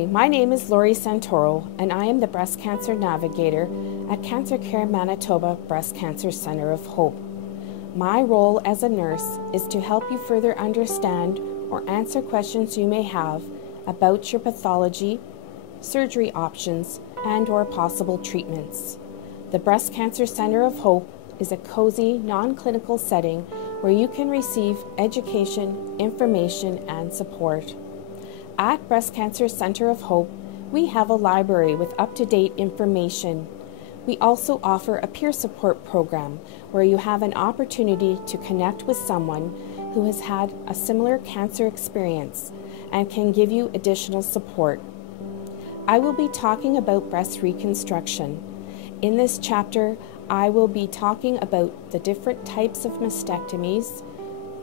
Hi, my name is Lori Santoro, and I am the Breast Cancer Navigator at CancerCare Manitoba Breast Cancer Center of Hope. My role as a nurse is to help you further understand or answer questions you may have about your pathology, surgery options, and/or possible treatments. The Breast Cancer Center of Hope is a cozy, non-clinical setting where you can receive education, information, and support. At Breast Cancer Center of Hope, we have a library with up-to-date information. We also offer a peer support program where you have an opportunity to connect with someone who has had a similar cancer experience and can give you additional support. I will be talking about breast reconstruction. In this chapter, I will be talking about the different types of mastectomies,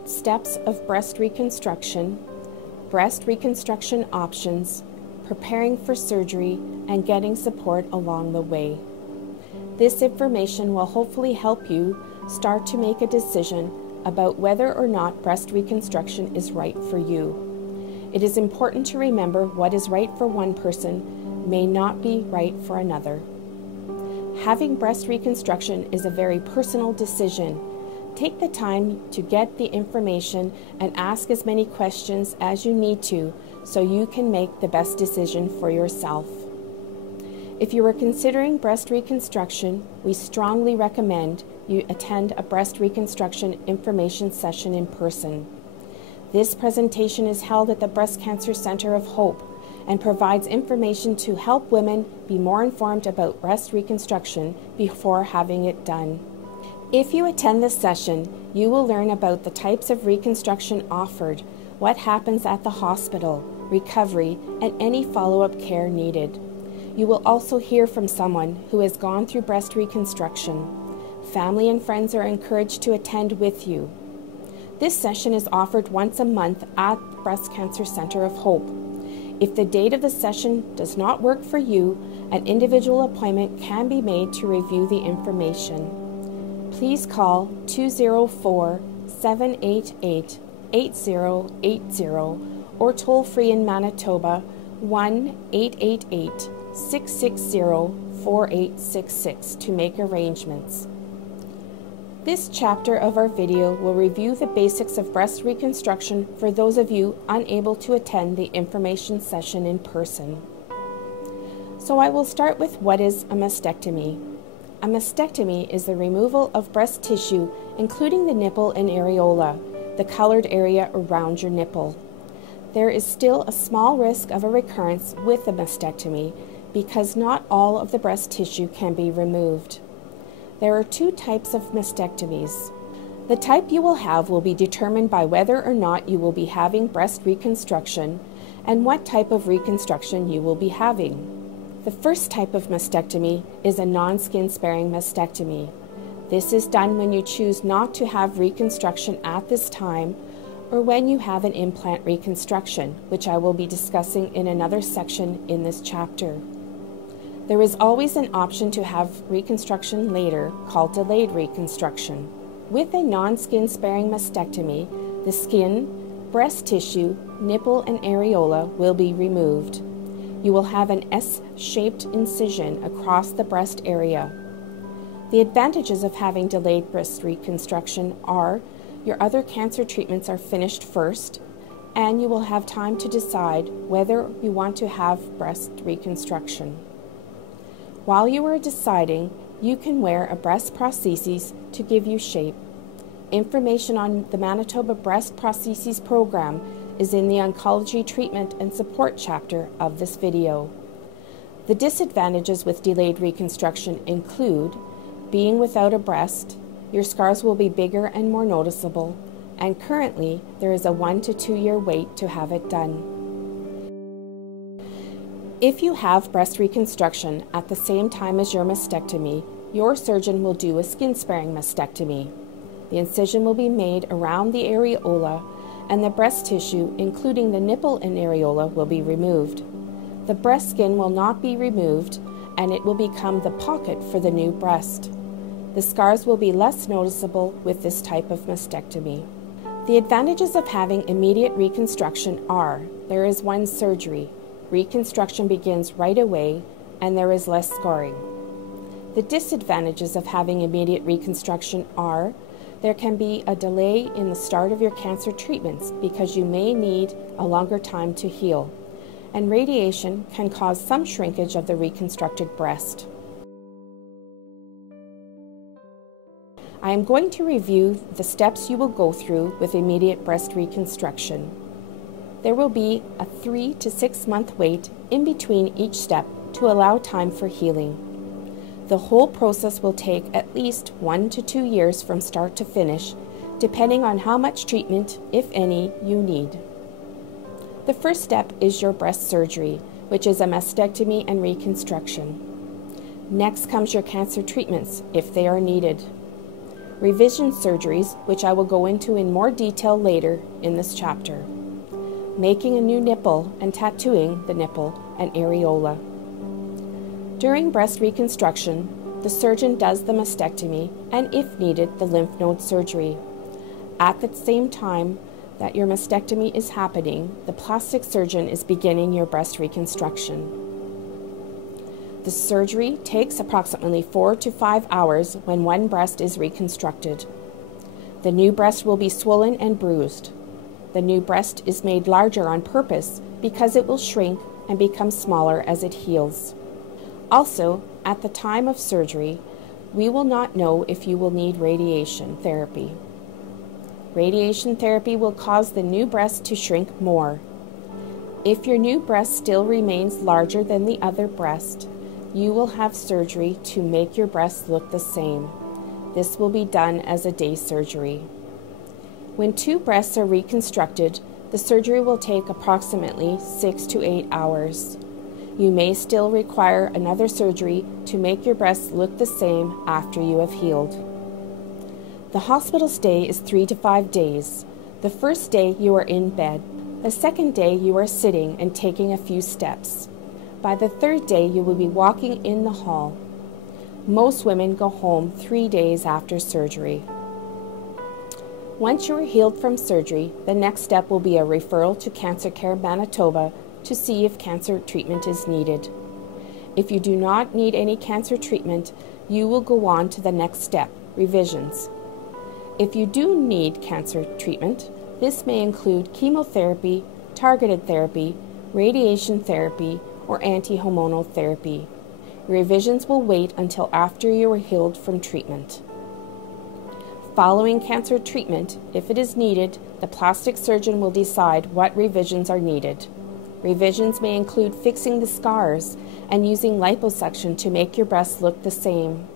steps of breast reconstruction options, preparing for surgery, and getting support along the way. This information will hopefully help you start to make a decision about whether or not breast reconstruction is right for you. It is important to remember what is right for one person may not be right for another. Having breast reconstruction is a very personal decision. Take the time to get the information and ask as many questions as you need to so you can make the best decision for yourself. If you are considering breast reconstruction, we strongly recommend you attend a breast reconstruction information session in person. This presentation is held at the Breast Cancer Center of Hope and provides information to help women be more informed about breast reconstruction before having it done. If you attend this session, you will learn about the types of reconstruction offered, what happens at the hospital, recovery, and any follow-up care needed. You will also hear from someone who has gone through breast reconstruction. Family and friends are encouraged to attend with you. This session is offered once a month at Breast Cancer Center of Hope. If the date of the session does not work for you, an individual appointment can be made to review the information. Please call 204-788-8080 or toll free in Manitoba 1-888-660-4866 to make arrangements. This chapter of our video will review the basics of breast reconstruction for those of you unable to attend the information session in person. So I will start with what is a mastectomy. A mastectomy is the removal of breast tissue, including the nipple and areola, the colored area around your nipple. There is still a small risk of a recurrence with a mastectomy because not all of the breast tissue can be removed. There are two types of mastectomies. The type you will have will be determined by whether or not you will be having breast reconstruction and what type of reconstruction you will be having. The first type of mastectomy is a non-skin sparing mastectomy. This is done when you choose not to have reconstruction at this time or when you have an implant reconstruction, which I will be discussing in another section in this chapter. There is always an option to have reconstruction later called delayed reconstruction. With a non-skin sparing mastectomy, the skin, breast tissue, nipple, and areola will be removed. You will have an S-shaped incision across the breast area. The advantages of having delayed breast reconstruction are your other cancer treatments are finished first, and you will have time to decide whether you want to have breast reconstruction. While you are deciding, you can wear a breast prosthesis to give you shape. Information on the Manitoba Breast Prosthesis Program is in the Oncology Treatment and Support chapter of this video. The disadvantages with delayed reconstruction include being without a breast, your scars will be bigger and more noticeable, and currently there is a 1 to 2 year wait to have it done. If you have breast reconstruction at the same time as your mastectomy, your surgeon will do a skin-sparing mastectomy. The incision will be made around the areola, and the breast tissue, including the nipple and areola, will be removed. The breast skin will not be removed, and it will become the pocket for the new breast. The scars will be less noticeable with this type of mastectomy. The advantages of having immediate reconstruction are: there is one surgery, reconstruction begins right away and there is less scarring. The disadvantages of having immediate reconstruction are there can be a delay in the start of your cancer treatments because you may need a longer time to heal, and radiation can cause some shrinkage of the reconstructed breast. I am going to review the steps you will go through with immediate breast reconstruction. There will be a 3 to 6 month wait in between each step to allow time for healing. The whole process will take at least 1 to 2 years from start to finish, depending on how much treatment, if any, you need. The first step is your breast surgery, which is a mastectomy and reconstruction. Next comes your cancer treatments, if they are needed. Revision surgeries, which I will go into in more detail later in this chapter. Making a new nipple and tattooing the nipple and areola. During breast reconstruction, the surgeon does the mastectomy and, if needed, the lymph node surgery. At the same time that your mastectomy is happening, the plastic surgeon is beginning your breast reconstruction. The surgery takes approximately 4 to 5 hours when one breast is reconstructed. The new breast will be swollen and bruised. The new breast is made larger on purpose because it will shrink and become smaller as it heals. Also, at the time of surgery, we will not know if you will need radiation therapy. Radiation therapy will cause the new breast to shrink more. If your new breast still remains larger than the other breast, you will have surgery to make your breast look the same. This will be done as a day surgery. When 2 breasts are reconstructed, the surgery will take approximately 6 to 8 hours. You may still require another surgery to make your breasts look the same after you have healed. The hospital stay is 3 to 5 days. The first day you are in bed. The second day you are sitting and taking a few steps. By the third day you will be walking in the hall. Most women go home 3 days after surgery. Once you are healed from surgery, the next step will be a referral to CancerCare Manitoba to see if cancer treatment is needed. If you do not need any cancer treatment, you will go on to the next step, revisions. If you do need cancer treatment, this may include chemotherapy, targeted therapy, radiation therapy, or anti-hormonal therapy. Revisions will wait until after you are healed from treatment. Following cancer treatment, if it is needed, the plastic surgeon will decide what revisions are needed. Revisions may include fixing the scars and using liposuction to make your breasts look the same.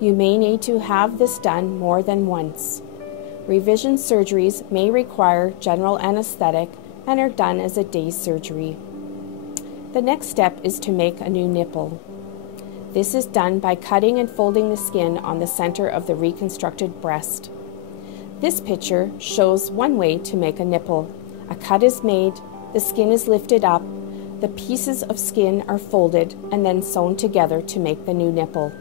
You may need to have this done more than once. Revision surgeries may require general anesthetic and are done as a day surgery. The next step is to make a new nipple. This is done by cutting and folding the skin on the center of the reconstructed breast. This picture shows one way to make a nipple. A cut is made, the skin is lifted up, the pieces of skin are folded and then sewn together to make the new nipple.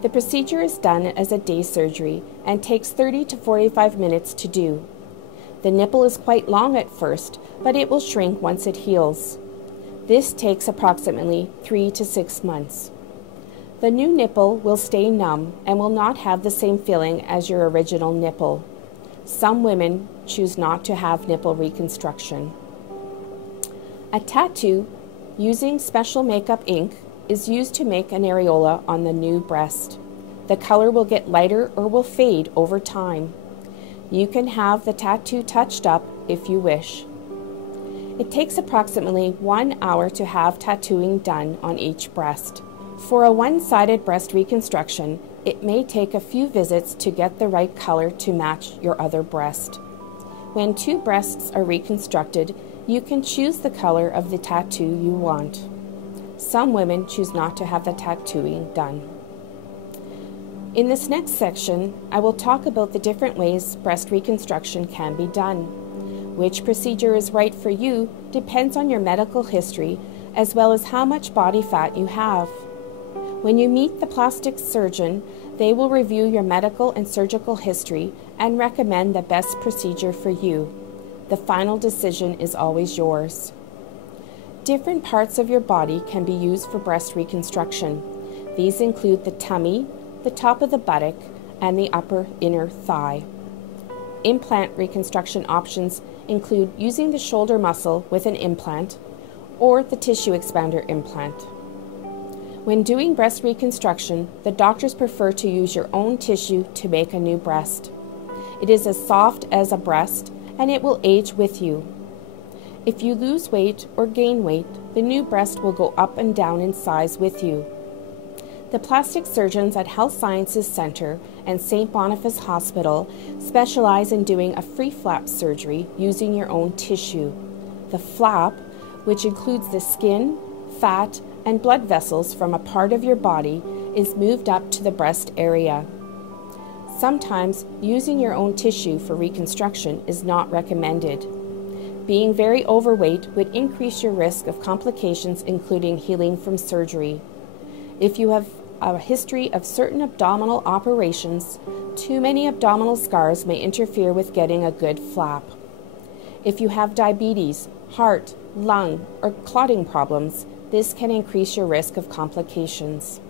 The procedure is done as a day surgery and takes 30 to 45 minutes to do. The nipple is quite long at first, but it will shrink once it heals. This takes approximately 3 to 6 months. The new nipple will stay numb and will not have the same feeling as your original nipple. Some women choose not to have nipple reconstruction. A tattoo using special makeup ink is used to make an areola on the new breast. The color will get lighter or will fade over time. You can have the tattoo touched up if you wish. It takes approximately 1 hour to have tattooing done on each breast. For a one-sided breast reconstruction, it may take a few visits to get the right color to match your other breast. When 2 breasts are reconstructed, you can choose the color of the tattoo you want. Some women choose not to have the tattooing done. In this next section, I will talk about the different ways breast reconstruction can be done. Which procedure is right for you depends on your medical history as well as how much body fat you have. When you meet the plastic surgeon, they will review your medical and surgical history and recommend the best procedure for you. The final decision is always yours. Different parts of your body can be used for breast reconstruction. These include the tummy, the top of the buttock, and the upper inner thigh. Implant reconstruction options include using the shoulder muscle with an implant or the tissue expander implant. When doing breast reconstruction, the doctors prefer to use your own tissue to make a new breast. It is as soft as a breast and it will age with you. If you lose weight or gain weight, the new breast will go up and down in size with you. The plastic surgeons at Health Sciences Centre and St. Boniface Hospital specialize in doing a free flap surgery using your own tissue. The flap, which includes the skin, fat, and blood vessels from a part of your body, is moved up to the breast area. Sometimes using your own tissue for reconstruction is not recommended. Being very overweight would increase your risk of complications, including healing from surgery. If you have a history of certain abdominal operations, too many abdominal scars may interfere with getting a good flap. If you have diabetes, heart, lung, or clotting problems, this can increase your risk of complications.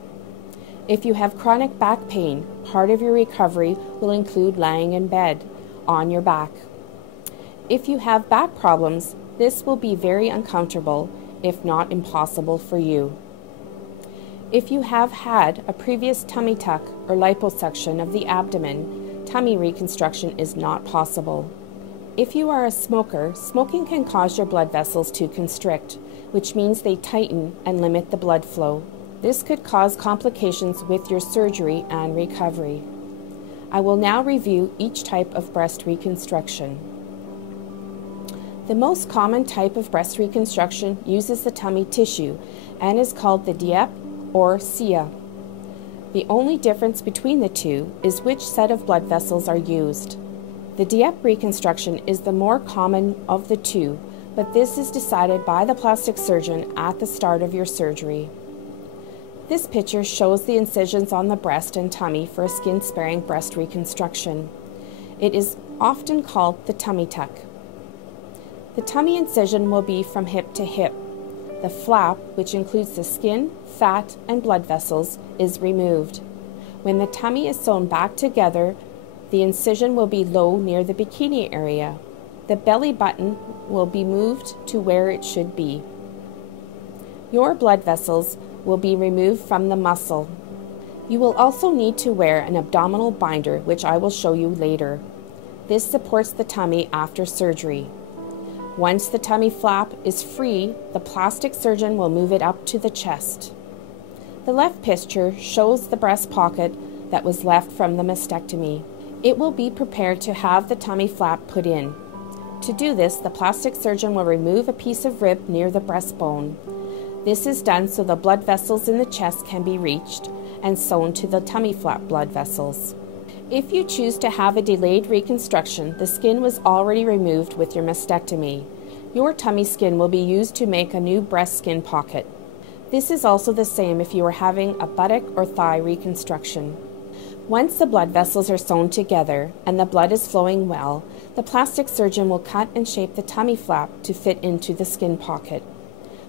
If you have chronic back pain, part of your recovery will include lying in bed, on your back. If you have back problems, this will be very uncomfortable, if not impossible for you. If you have had a previous tummy tuck or liposuction of the abdomen, tummy reconstruction is not possible. If you are a smoker, smoking can cause your blood vessels to constrict, which means they tighten and limit the blood flow. This could cause complications with your surgery and recovery. I will now review each type of breast reconstruction. The most common type of breast reconstruction uses the tummy tissue and is called the Dieppe or SIA. The only difference between the two is which set of blood vessels are used. The Dieppe reconstruction is the more common of the two, but this is decided by the plastic surgeon at the start of your surgery. This picture shows the incisions on the breast and tummy for a skin-sparing breast reconstruction. It is often called the tummy tuck. The tummy incision will be from hip to hip. The flap, which includes the skin, fat, and blood vessels, is removed. When the tummy is sewn back together, the incision will be low near the bikini area. The belly button will be moved to where it should be. Your blood vessels will be removed from the muscle. You will also need to wear an abdominal binder, which I will show you later. This supports the tummy after surgery. Once the tummy flap is free, the plastic surgeon will move it up to the chest. The left picture shows the breast pocket that was left from the mastectomy. It will be prepared to have the tummy flap put in. To do this, the plastic surgeon will remove a piece of rib near the breastbone. This is done so the blood vessels in the chest can be reached and sewn to the tummy flap blood vessels. If you choose to have a delayed reconstruction, the skin was already removed with your mastectomy. Your tummy skin will be used to make a new breast skin pocket. This is also the same if you are having a buttock or thigh reconstruction. Once the blood vessels are sewn together and the blood is flowing well, the plastic surgeon will cut and shape the tummy flap to fit into the skin pocket.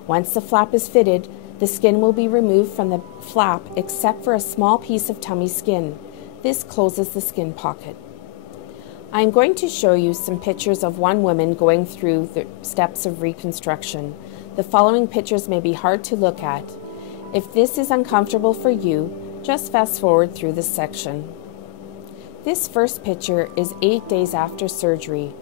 Once the flap is fitted, the skin will be removed from the flap except for a small piece of tummy skin. This closes the skin pocket. I am going to show you some pictures of one woman going through the steps of reconstruction. The following pictures may be hard to look at. If this is uncomfortable for you, just fast forward through this section. This first picture is 8 days after surgery.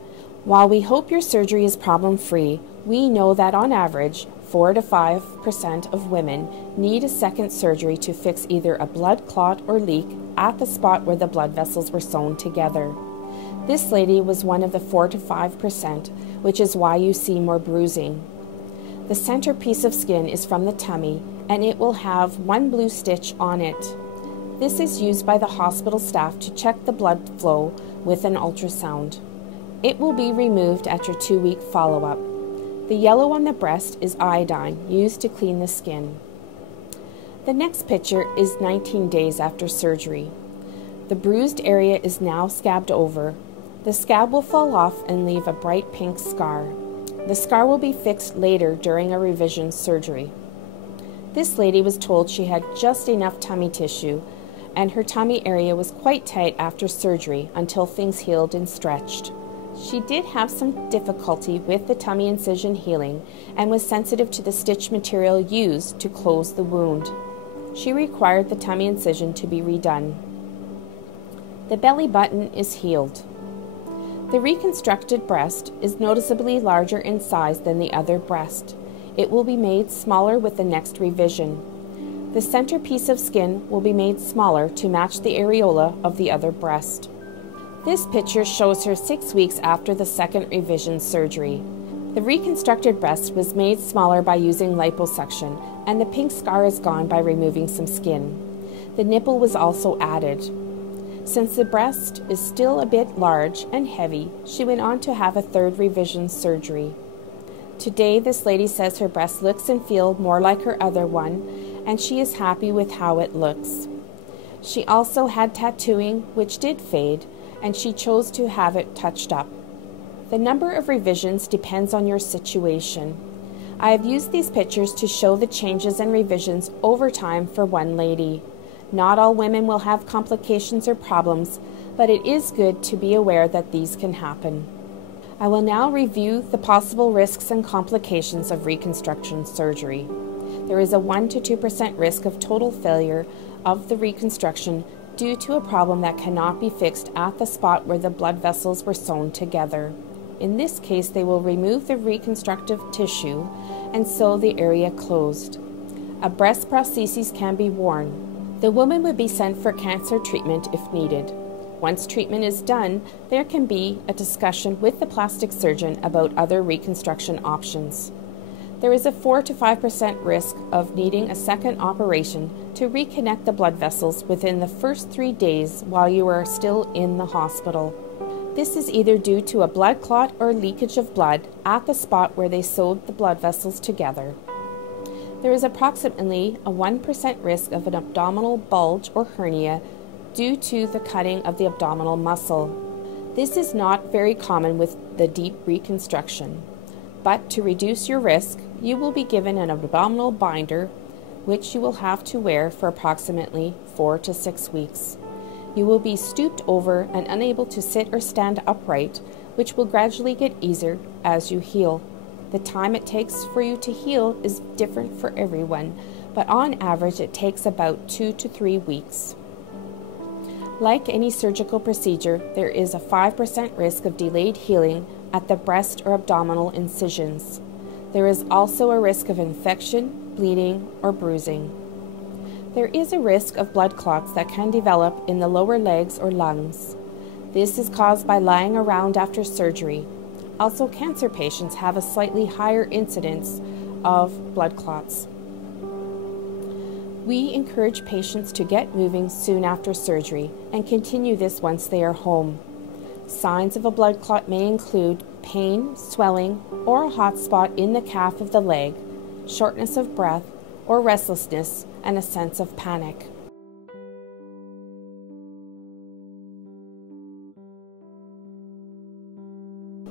While we hope your surgery is problem-free, we know that on average, 4 to 5% of women need a second surgery to fix either a blood clot or leak at the spot where the blood vessels were sewn together. This lady was one of the 4 to 5%, which is why you see more bruising. The center piece of skin is from the tummy, and it will have one blue stitch on it. This is used by the hospital staff to check the blood flow with an ultrasound. It will be removed at your 2-week follow-up. The yellow on the breast is iodine, used to clean the skin. The next picture is 19 days after surgery. The bruised area is now scabbed over. The scab will fall off and leave a bright pink scar. The scar will be fixed later during a revision surgery. This lady was told she had just enough tummy tissue, and her tummy area was quite tight after surgery until things healed and stretched. She did have some difficulty with the tummy incision healing and was sensitive to the stitch material used to close the wound. She required the tummy incision to be redone. The belly button is healed. The reconstructed breast is noticeably larger in size than the other breast. It will be made smaller with the next revision. The center piece of skin will be made smaller to match the areola of the other breast. This picture shows her 6 weeks after the second revision surgery. The reconstructed breast was made smaller by using liposuction, and the pink scar is gone by removing some skin. The nipple was also added. Since the breast is still a bit large and heavy, she went on to have a third revision surgery. Today, this lady says her breast looks and feels more like her other one, and she is happy with how it looks. She also had tattooing, which did fade, and she chose to have it touched up. The number of revisions depends on your situation. I have used these pictures to show the changes and revisions over time for one lady. Not all women will have complications or problems, but it is good to be aware that these can happen. I will now review the possible risks and complications of reconstruction surgery. There is a 1 to 2% risk of total failure of the reconstruction due to a problem that cannot be fixed at the spot where the blood vessels were sewn together. In this case, they will remove the reconstructive tissue and sew the area closed. A breast prosthesis can be worn. The woman would be sent for cancer treatment if needed. Once treatment is done, there can be a discussion with the plastic surgeon about other reconstruction options. There is a 4 to 5% risk of needing a second operation to reconnect the blood vessels within the first 3 days while you are still in the hospital. This is either due to a blood clot or leakage of blood at the spot where they sewed the blood vessels together. There is approximately a 1% risk of an abdominal bulge or hernia due to the cutting of the abdominal muscle. This is not very common with the deep reconstruction, but to reduce your risk, you will be given an abdominal binder, which you will have to wear for approximately 4 to 6 weeks. You will be stooped over and unable to sit or stand upright, which will gradually get easier as you heal. The time it takes for you to heal is different for everyone, but on average it takes about 2 to 3 weeks. Like any surgical procedure, there is a 5% risk of delayed healing at the breast or abdominal incisions. There is also a risk of infection, bleeding, or bruising. There is a risk of blood clots that can develop in the lower legs or lungs. This is caused by lying around after surgery. Also, cancer patients have a slightly higher incidence of blood clots. We encourage patients to get moving soon after surgery and continue this once they are home. Signs of a blood clot may include pain, swelling, or a hot spot in the calf of the leg, shortness of breath, or restlessness, and a sense of panic.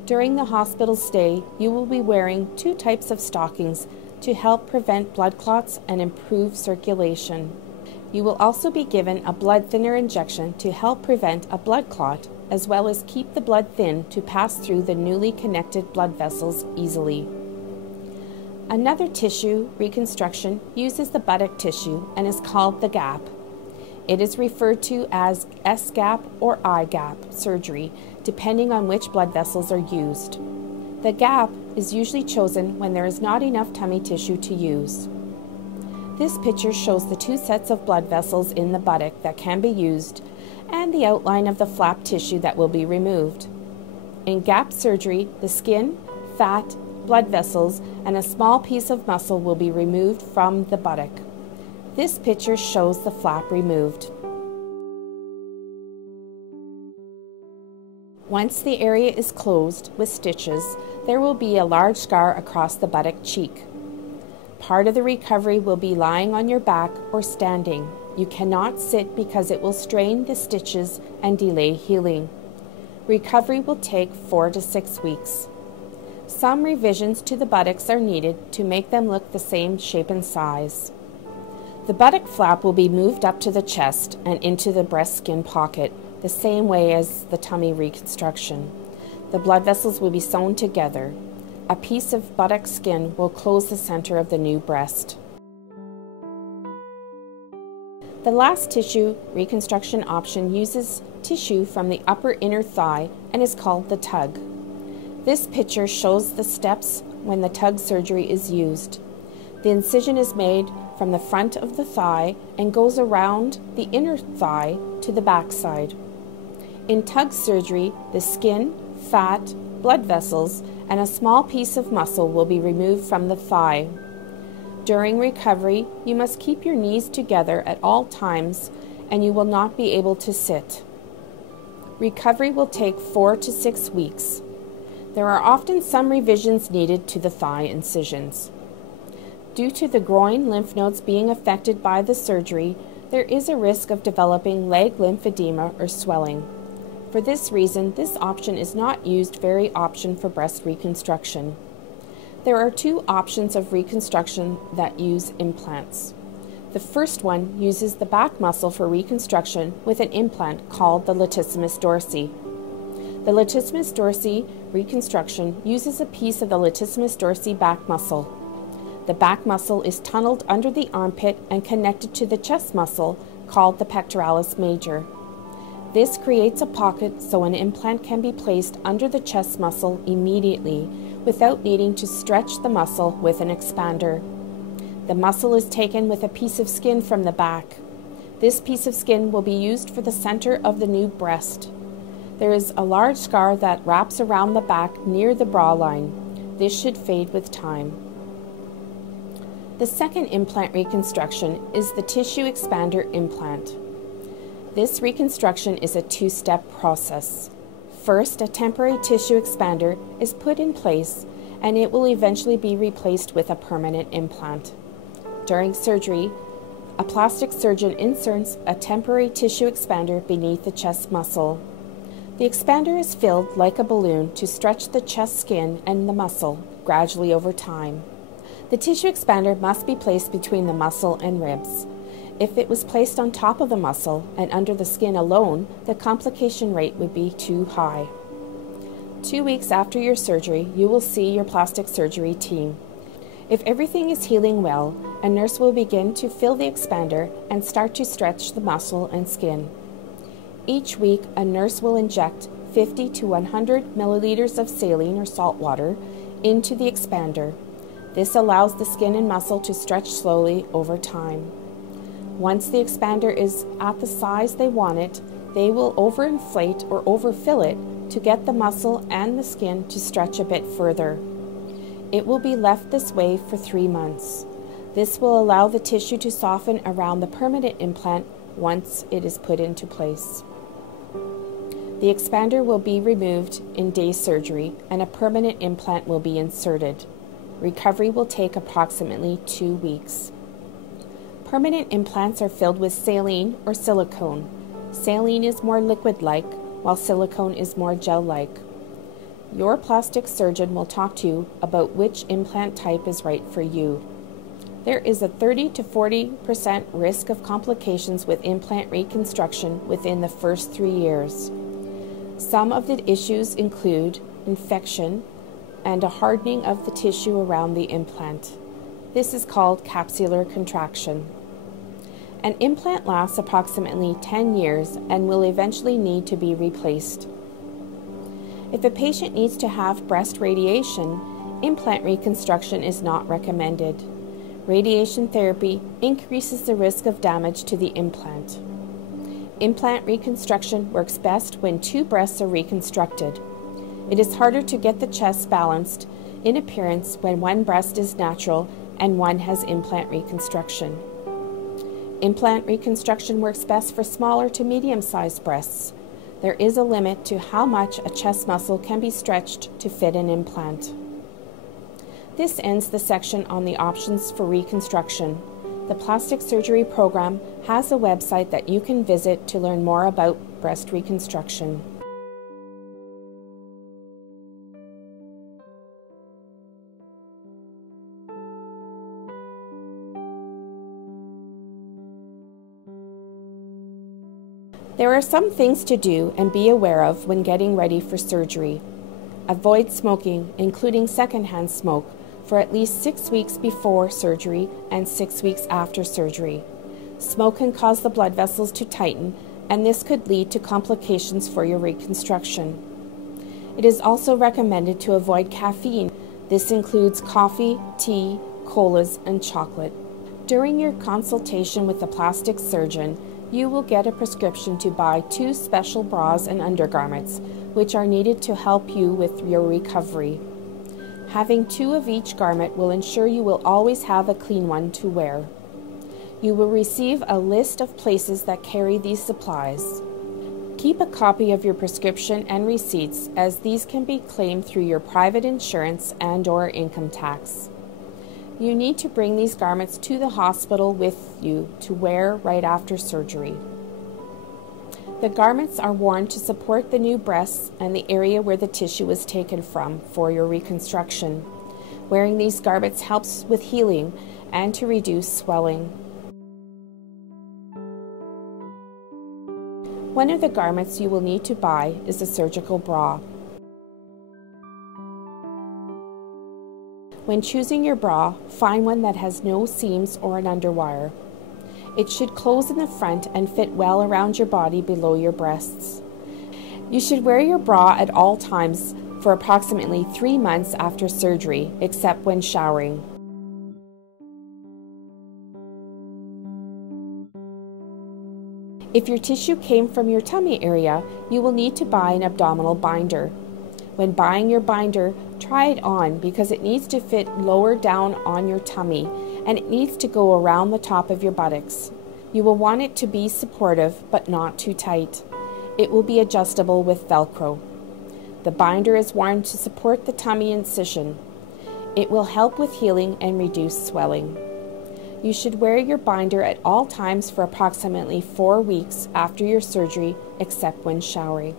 During the hospital stay, you will be wearing 2 types of stockings to help prevent blood clots and improve circulation. You will also be given a blood thinner injection to help prevent a blood clot, as well as keep the blood thin to pass through the newly connected blood vessels easily. Another tissue reconstruction uses the buttock tissue and is called the gap. It is referred to as S-gap or I-gap surgery, depending on which blood vessels are used. The gap is usually chosen when there is not enough tummy tissue to use. This picture shows the 2 sets of blood vessels in the buttock that can be used and the outline of the flap tissue that will be removed. In gap surgery, the skin, fat, blood vessels, and a small piece of muscle will be removed from the buttock. This picture shows the flap removed. Once the area is closed with stitches, there will be a large scar across the buttock cheek. Part of the recovery will be lying on your back or standing. You cannot sit because it will strain the stitches and delay healing. Recovery will take 4 to 6 weeks. Some revisions to the buttocks are needed to make them look the same shape and size. The buttock flap will be moved up to the chest and into the breast skin pocket, the same way as the tummy reconstruction. The blood vessels will be sewn together. A piece of buttock skin will close the center of the new breast. The last tissue reconstruction option uses tissue from the upper inner thigh and is called the tug. This picture shows the steps when the tug surgery is used. The incision is made from the front of the thigh and goes around the inner thigh to the back side. In tug surgery, the skin, fat, blood vessels, and a small piece of muscle will be removed from the thigh. During recovery, you must keep your knees together at all times and you will not be able to sit. Recovery will take 4 to 6 weeks. There are often some revisions needed to the thigh incisions. Due to the groin lymph nodes being affected by the surgery, there is a risk of developing leg lymphedema or swelling. For this reason, this option is not used very often for breast reconstruction. There are 2 options of reconstruction that use implants. The first one uses the back muscle for reconstruction with an implant called the latissimus dorsi. The latissimus dorsi reconstruction uses a piece of the latissimus dorsi back muscle. The back muscle is tunneled under the armpit and connected to the chest muscle called the pectoralis major. This creates a pocket so an implant can be placed under the chest muscle immediately without needing to stretch the muscle with an expander. The muscle is taken with a piece of skin from the back. This piece of skin will be used for the center of the new breast. There is a large scar that wraps around the back near the bra line. This should fade with time. The second implant reconstruction is the tissue expander implant. This reconstruction is a 2-step process. First, a temporary tissue expander is put in place and it will eventually be replaced with a permanent implant. During surgery, a plastic surgeon inserts a temporary tissue expander beneath the chest muscle. The expander is filled like a balloon to stretch the chest skin and the muscle gradually over time. The tissue expander must be placed between the muscle and ribs. If it was placed on top of the muscle and under the skin alone, the complication rate would be too high. 2 weeks after your surgery, you will see your plastic surgery team. If everything is healing well, a nurse will begin to fill the expander and start to stretch the muscle and skin. Each week, a nurse will inject 50 to 100 milliliters of saline or salt water into the expander. This allows the skin and muscle to stretch slowly over time. Once the expander is at the size they want it, they will overinflate or overfill it to get the muscle and the skin to stretch a bit further. It will be left this way for 3 months. This will allow the tissue to soften around the permanent implant once it is put into place. The expander will be removed in day surgery and a permanent implant will be inserted. Recovery will take approximately 2 weeks. Permanent implants are filled with saline or silicone. Saline is more liquid-like, while silicone is more gel-like. Your plastic surgeon will talk to you about which implant type is right for you. There is a 30 to 40% risk of complications with implant reconstruction within the first 3 years. Some of the issues include infection and a hardening of the tissue around the implant. This is called capsular contraction. An implant lasts approximately 10 years and will eventually need to be replaced. If a patient needs to have breast radiation, implant reconstruction is not recommended. Radiation therapy increases the risk of damage to the implant. Implant reconstruction works best when 2 breasts are reconstructed. It is harder to get the chest balanced in appearance when 1 breast is natural and 1 has implant reconstruction. Implant reconstruction works best for smaller to medium-sized breasts. There is a limit to how much a chest muscle can be stretched to fit an implant. This ends the section on the options for reconstruction. The plastic surgery program has a website that you can visit to learn more about breast reconstruction. There are some things to do and be aware of when getting ready for surgery. Avoid smoking, including secondhand smoke, for at least 6 weeks before surgery and 6 weeks after surgery. Smoke can cause the blood vessels to tighten, and this could lead to complications for your reconstruction. It is also recommended to avoid caffeine. This includes coffee, tea, colas, and chocolate. During your consultation with the plastic surgeon, you will get a prescription to buy 2 special bras and undergarments, which are needed to help you with your recovery. Having 2 of each garment will ensure you will always have a clean one to wear. You will receive a list of places that carry these supplies. Keep a copy of your prescription and receipts, as these can be claimed through your private insurance and/or income tax. You need to bring these garments to the hospital with you to wear right after surgery. The garments are worn to support the new breasts and the area where the tissue was taken from for your reconstruction. Wearing these garments helps with healing and to reduce swelling. One of the garments you will need to buy is a surgical bra. When choosing your bra, find one that has no seams or an underwire. It should close in the front and fit well around your body below your breasts. You should wear your bra at all times for approximately 3 months after surgery, except when showering. If your tissue came from your tummy area, you will need to buy an abdominal binder. When buying your binder, try it on because it needs to fit lower down on your tummy and it needs to go around the top of your buttocks. You will want it to be supportive but not too tight. It will be adjustable with Velcro. The binder is worn to support the tummy incision. It will help with healing and reduce swelling. You should wear your binder at all times for approximately 4 weeks after your surgery, except when showering.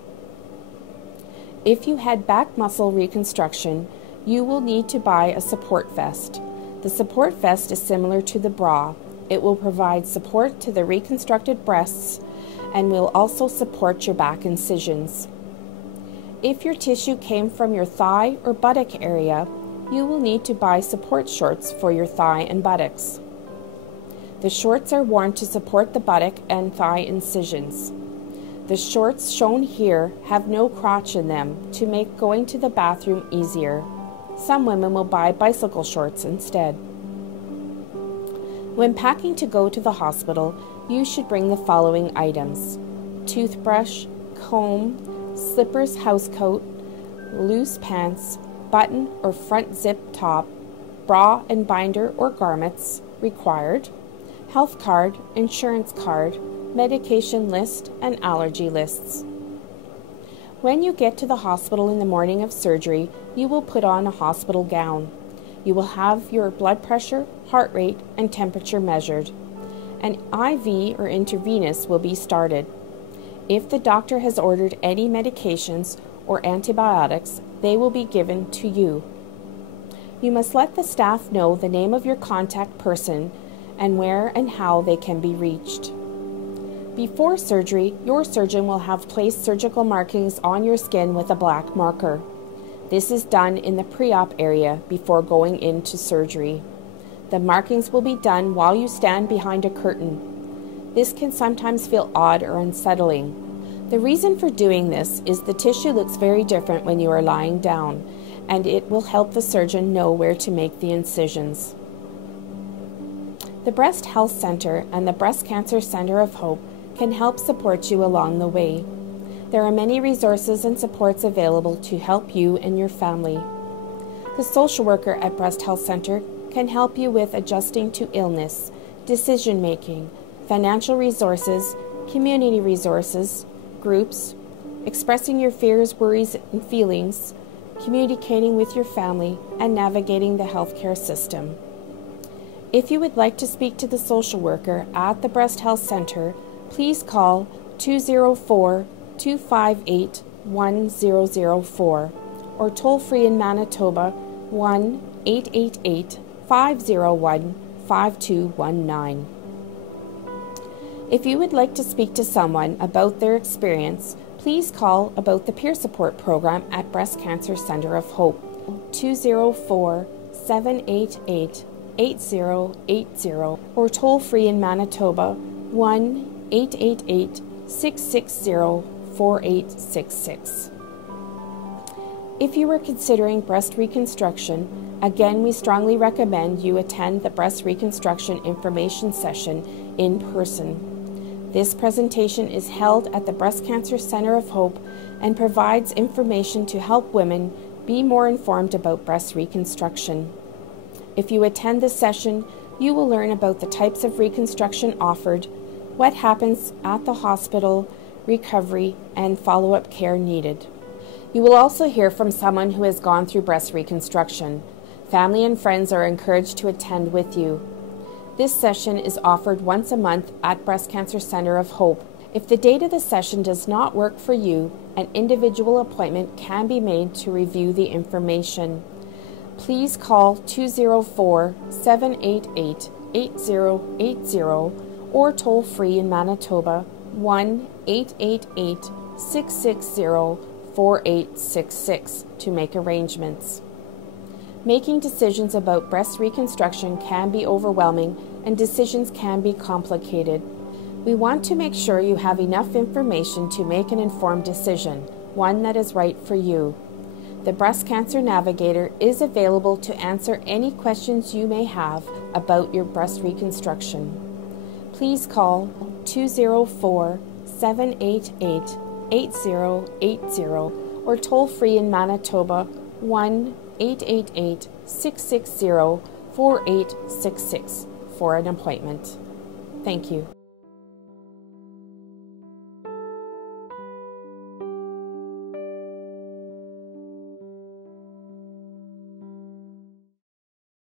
If you had back muscle reconstruction, you will need to buy a support vest. The support vest is similar to the bra. It will provide support to the reconstructed breasts and will also support your back incisions. If your tissue came from your thigh or buttock area, you will need to buy support shorts for your thigh and buttocks. The shorts are worn to support the buttock and thigh incisions. The shorts shown here have no crotch in them to make going to the bathroom easier. Some women will buy bicycle shorts instead. When packing to go to the hospital, you should bring the following items: toothbrush, comb, slippers, housecoat, loose pants, button or front zip top, bra and binder or garments required, health card, insurance card, medication list, and allergy lists. When you get to the hospital in the morning of surgery, you will put on a hospital gown. You will have your blood pressure, heart rate, and temperature measured. An IV or intravenous will be started. If the doctor has ordered any medications or antibiotics, they will be given to you. You must let the staff know the name of your contact person and where and how they can be reached. Before surgery, your surgeon will have placed surgical markings on your skin with a black marker. This is done in the pre-op area before going into surgery. The markings will be done while you stand behind a curtain. This can sometimes feel odd or unsettling. The reason for doing this is the tissue looks very different when you are lying down, and it will help the surgeon know where to make the incisions. The Breast Health Center and the Breast Cancer Center of Hope can help support you along the way. There are many resources and supports available to help you and your family. The social worker at Breast Health Center can help you with adjusting to illness, decision making, financial resources, community resources, groups, expressing your fears, worries, and feelings, communicating with your family, and navigating the healthcare system. If you would like to speak to the social worker at the Breast Health Center, please call 204-258-1004 or toll free in Manitoba 1-888-501-5219. If you would like to speak to someone about their experience, please call about the peer support program at Breast Cancer Center of Hope, 204-788-8080, or toll free in Manitoba, 1-888-660-4866. If you are considering breast reconstruction, again, we strongly recommend you attend the breast reconstruction information session in person. This presentation is held at the Breast Cancer Center of Hope and provides information to help women be more informed about breast reconstruction. If you attend this session, you will learn about the types of reconstruction offered, what happens at the hospital, recovery, and follow-up care needed. You will also hear from someone who has gone through breast reconstruction. Family and friends are encouraged to attend with you. This session is offered once a month at Breast Cancer Center of Hope. If the date of the session does not work for you, an individual appointment can be made to review the information. Please call 204-788-8080 or toll free in Manitoba, 1-888-660-4866 to make arrangements. Making decisions about breast reconstruction can be overwhelming and decisions can be complicated. We want to make sure you have enough information to make an informed decision, one that is right for you. The Breast Cancer Navigator is available to answer any questions you may have about your breast reconstruction. Please call 204-788-8080 or toll free in Manitoba, 1-888-660-4866 for an appointment. Thank you.